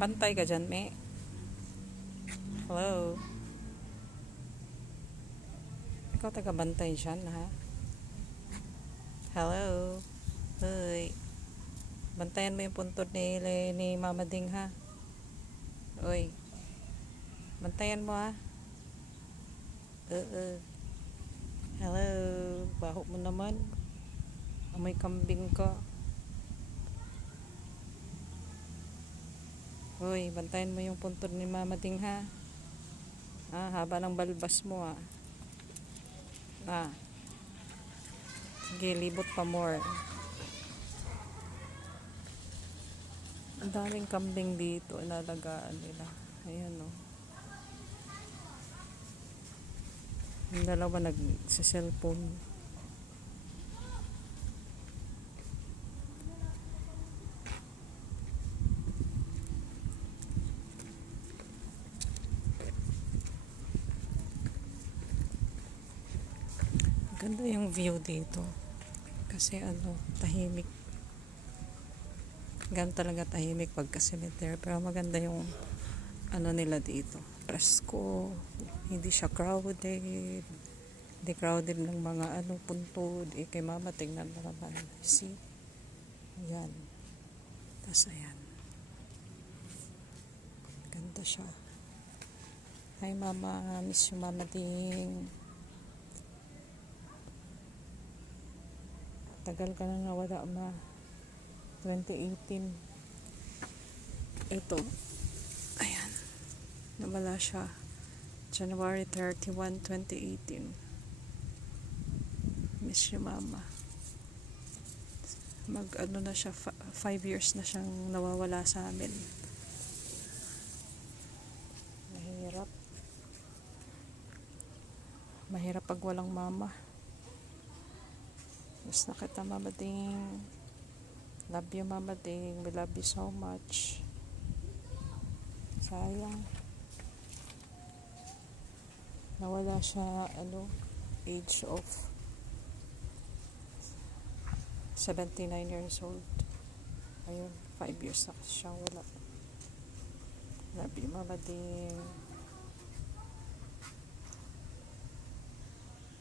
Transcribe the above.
Bantay ka dyan, me. Hello. Ikaw taga-bantay dyan, ha? Hello. Uy. Bantayan mo yung puntod ni Mama Ding, ha? Uy. Bantayan mo, ha? Hello. Baho mo naman. Amoy kambing ka. Uy, bantayan mo yung puntod ni Mama Ding, ha? Haba ng balbas mo, ha? Sige, libot pa more. Ang daming kambing dito, inalagaan nila. Ayan, oh. Yung dalawa nagsa-cellphone. Ganda yung view dito. Kasi tahimik. Ganun talaga tahimik pagka cemetery. Pero maganda yung nila dito. Presko. Hindi siya crowded. Hindi crowded ng mga puntod. Kay Mama, tingnan mo naman. See? Ayan. Tapos ayan. Ganda siya. Hi Mama. Miss you Mama Ding. Tagal ka na nawala, Ma. 2018. Ito. Ayan. Nawala siya. January 31, 2018. Miss you, Mama. Na siya, 5 years na siyang nawawala sa amin. Mahirap. Mahirap pag walang mama. Miss na kita, Mama Ding. Love you, Mama Ding. We love you so much. Sayang. Nawala siya, age of 79 years old. Ayun, 5 years na siya wala. Love you, Mama Ding.